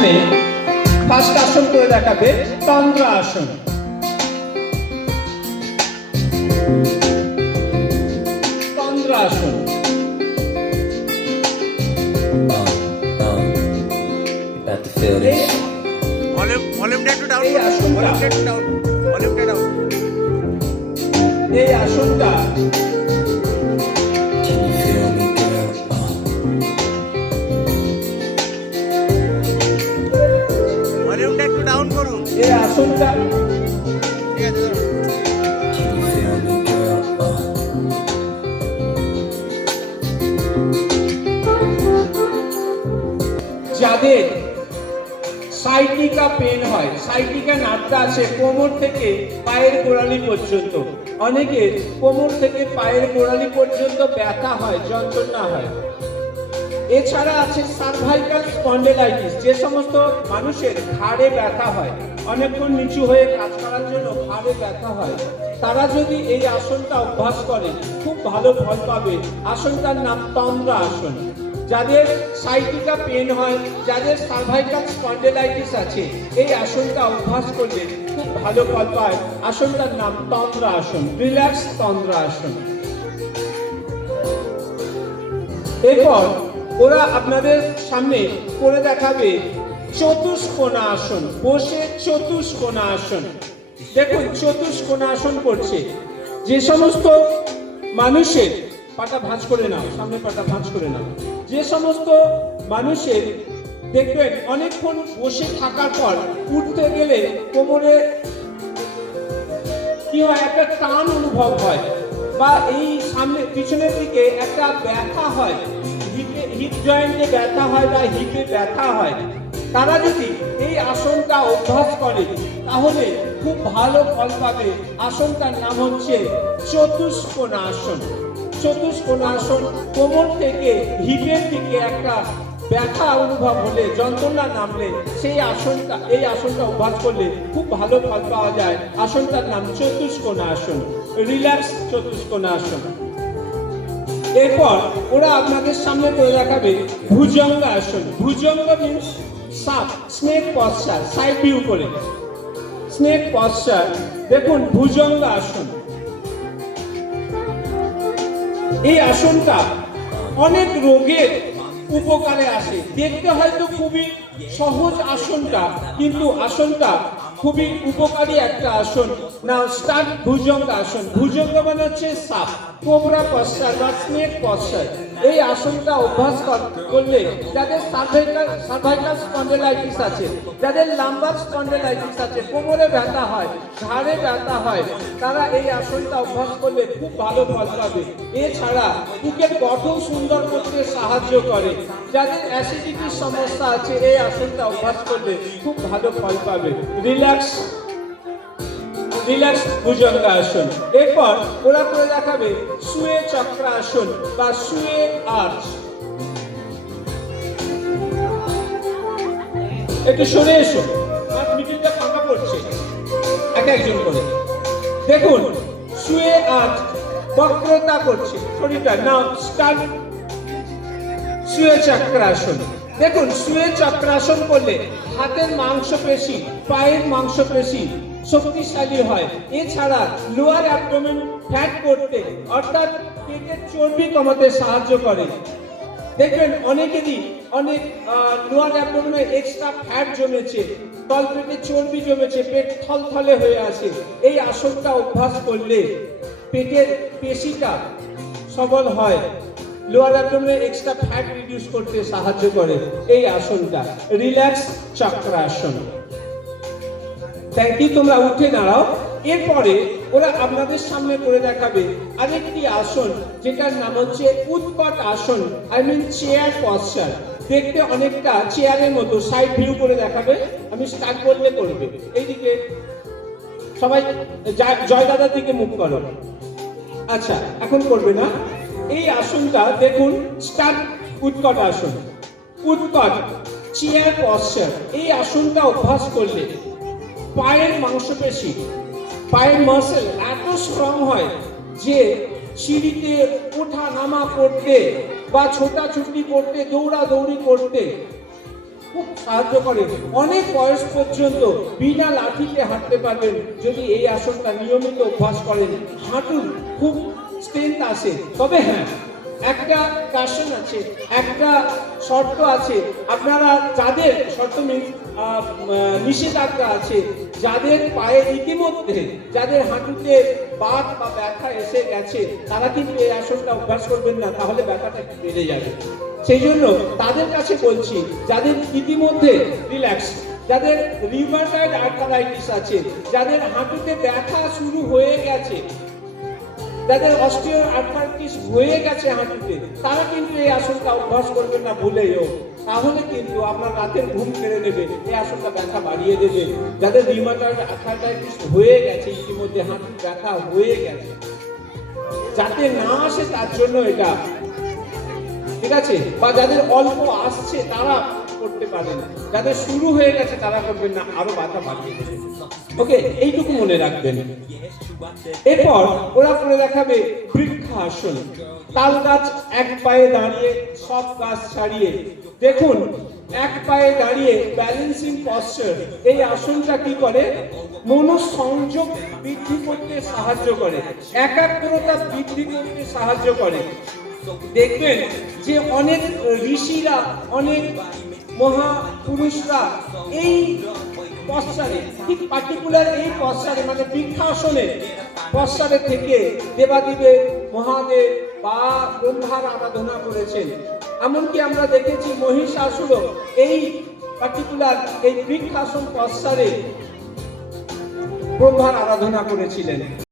সামনে ফার্স্ট আসন করে দেখাবে তন্দ্রা আসন। তন্দ্রা আসন এই আসনটা এই আসনটা যাদের সাইটিকা পেন হয়, সাইটিকা নাটটা আছে কোমর থেকে পায়ের গোড়ালি পর্যন্ত, অনেকের কোমর থেকে পায়ের গোড়ালি পর্যন্ত ব্যথা হয়, যন্ত্রণা হয়। এছাড়া আছে সার্ভাইকাল স্পন্ডিলাইটিস, যে সমস্ত মানুষের ঘাড়ে ব্যথা হয়, অনেকক্ষণ নিচু হয়ে কাজ করার জন্য ঘাড়ে ব্যথা হয়, তারা যদি এই আসনটা অভ্যাস করে খুব ভালো ফল পাবে। আসনটার নাম তন্দ্রা আসন। যাদের সাইটিকা পেন হয়, যাদের সার্ভাইকাল স্পন্ডিলাইটিস আছে, এই আসনটা অভ্যাস করলে খুব ভালো ফল পায়। আসনটার নাম তন্দ্রা আসন, রিল্যাক্স তন্দ্রা আসন। এরপর ওরা আপনাদের সামনে করে দেখাবে চতুষ্কোণা আসন, বসে চতুষ্কোণা আসন। দেখুন চতুষ্কোণা আসন করছে যে সমস্ত মানুষের, পাটা ভাঁজ করে নাও, সামনে পাটা ভাঁজ করে নাও, যে সমস্ত মানুষের দেখবেন অনেকক্ষণ বসে থাকার পর উঠতে গেলে কোমরে কি হয়, একটা টান অনুভব হয়, বা এই সামনে পিছনের দিকে একটা ব্যথা হয়, হিপ জয়েন্টে ব্যথা হয় বা হিপে ব্যথা হয়, তারা যদি এই আসনটা অভ্যাস করে তাহলে খুব ভালো ফল পাবে। আসনটার নাম হচ্ছে চতুষ্কোণা আসন। চতুষ্কোণা আসন, কোমর থেকে হিপের দিকে একটা ব্যথা অনুভব হলে, যন্ত্রণা নামলে সেই আসনটা, এই আসনটা অভ্যাস করলে খুব ভালো ফল পাওয়া যায়। আসনটার নাম চতুষ্কোণা আসন, রিল্যাক্স চতুষ্কোণা আসন। এরপর ওরা আপনাদের সামনে করে দেখাবে ভুজঙ্গ আসন। ভুজঙ্গ মিন্স সাপ, স্নেক পশ্চার, সাইড ভিউ করে স্নেক পশ্চার। দেখুন ভুজঙ্গ আসন, এই আসনটা অনেক রোগের উপকারে আসে। দেখতে হয়তো খুবই সহজ আসনটা, কিন্তু আসনটা খুবই উপকারী একটা আসন। নাও স্টার্ট ভুজঙ্গ আসন। ভুজঙ্গ মানে হচ্ছে সাপ, কোবরা পশ্চার বা স্নেক পশ্চার। এই আসনটা অভ্যাস করলে যাদের সার্ভাইকাল স্পন্ডিলাইটিস আছে, যাদের লাম্বার স্পন্ডিলাইটিস আছে, কোমরে ব্যথা হয়, ঘাড়ে ব্যথা হয়, তারা এই আসনটা অভ্যাস করলে খুব ভালো ফল পাবে। এছাড়া বুকের গঠন সুন্দর করতে সাহায্য করে। যাদের অ্যাসিডিটির সমস্যা আছে, এই আসনটা অভ্যাস করলে খুব ভালো ফল পাবে। রিল্যাক্স রিল্যাক্স ভুজঙ্গ আসন। এরপর ওরা করে দেখাবে শুয়ে চক্র আসন বা শুয়ে আর্চ। একটু সরে এসো, মিডিলটা ফাঁকা পড়ছে, এক একজন করে। দেখুন শুয়ে আর্চ, বক্রতা করছে শরীরটা। নাও স্টার্ট শুয়ে চক্রাসন। দেখুন শুয়ে চক্রাসন করলে হাতের মাংসপেশি, পায়ের মাংসপেশি শক্তিশালী হয়। এছাড়া লোয়ার অ্যাবডোমেন ফ্যাট করতে, অর্থাৎ পেটের চর্বি কমাতে সাহায্য করে। দেখবেন অনেকেরই অনেক লোয়ার অ্যাবডোমেনে এক্সট্রা ফ্যাট জমেছে, তলপেটে চর্বি জমেছে, পেট থলথলে হয়ে আছে। এই আসনটা অভ্যাস করলে পেটের পেশিটা সবল হয়, লোয়ার অ্যাবডোমেনে এক্সট্রা ফ্যাট রিডিউস করতে সাহায্য করে এই আসনটা, রিল্যাক্স চক্রাসন। Thank you. তোমরা উঠে দাঁড়াও। এরপরে ওরা আপনাদের সামনে করে দেখাবে আরেকটি আসন, যেটার নাম হচ্ছে উৎকট আসন, আই মিন চেয়ার পশ্চার। দেখতে অনেকটা চেয়ারের মতো, সাইড ভিউ করে দেখাবে। আমি স্টার্ট করলে করবে। এইদিকে সবাই জয় দাদার দিকে মুখ করো। আচ্ছা এখন করবে না। এই আসনটা দেখুন, স্টার্ট উৎকট আসন। উৎকট চেয়ার পশ্চার, এই আসনটা অভ্যাস করলে পায়ের মাংসপেশি, পায়ের মাসেল এত স্ট্রং হয় যে সিঁড়িতে ওঠা নামা করতে বা ছোটাছুটি করতে, দৌড়াদৌড়ি করতে খুব সাহায্য করে। অনেক বয়স পর্যন্ত বিনা লাঠিতে হাঁটতে পারবেন যদি এই আসনটা নিয়মিত অভ্যাস করেন। হাঁটুর খুব স্ট্রেংথ আসে। তবে হ্যাঁ, একটা কাশন আছে, একটা শর্ত আছে। আপনারা যাদের শর্ত নিষেধাজ্ঞা আছে, যাদের পায়ে ইতিমধ্যে যাদের হাঁটুতে বাত বা ব্যথা এসে গেছে, তারা কিন্তু এই আসনটা অভ্যাস করবেন না, তাহলে ব্যথাটা একটু বেড়ে যাবে। সেই জন্য তাদের কাছে বলছি, যাদের ইতিমধ্যে রিল্যাক্স, যাদের রিউমাটয়েড আর্থারাইটিস আছে, যাদের হাঁটুতে ব্যথা শুরু হয়ে গেছে, যাদের অস্টিও আর্থারাইটিস হয়ে গেছে হাঁটুতে, তারা কিন্তু এই আসনটা অভ্যাস করবেন না ভুলেও। তাহলে কিন্তু আপনার রাতের ঘুম কেড়ে নেবে, এই আসনটা ব্যথা বাড়িয়ে দেবে। যাদের রিউমাটয়েড আর্থারাইটিস হয়ে গেছে, ইতিমধ্যে হাঁটুর ব্যথা হয়ে গেছে, যাতে না আসে তার জন্য এটা, ঠিক আছে? বা যাদের অল্প আসছে তারা করতে পারেন, যাদের শুরু হয়ে গেছে তারা করবেন না, আরো ব্যথা বাড়িয়ে দেবে। ওকে, এইটুকু মনে রাখবেন। এরপর ওরা করে দেখাবে বৃক্ষাসন। তাল গাছ এক পায়ে দাঁড়িয়ে, সব গাছ ছাড়িয়ে। দেখুন, এক পায়ে দাঁড়িয়ে ব্যালেন্সিং পশ্চার, এই আসনটা কি করে? মনোসংযোগ বৃদ্ধি করতে সাহায্য করে, একাগ্রতা বৃদ্ধি করতে সাহায্য করে। দেখবেন যে অনেক ঋষিরা, অনেক মহাপুরুষরা এই পশ্চারে, ঠিক পার্টিকুলার এই পশ্চারে, মানে বৃক্ষাসনে পশ্চারে থেকে দেবাদিদেব, মহাদেব বা ব্রহ্মার আরাধনা করেছেন। এমনকি আমরা দেখেছি মহিষাসুরও এই পার্টিকুলার এই বৃক্ষাসন পশ্চারে ব্রহ্মার আরাধনা করেছিলেন।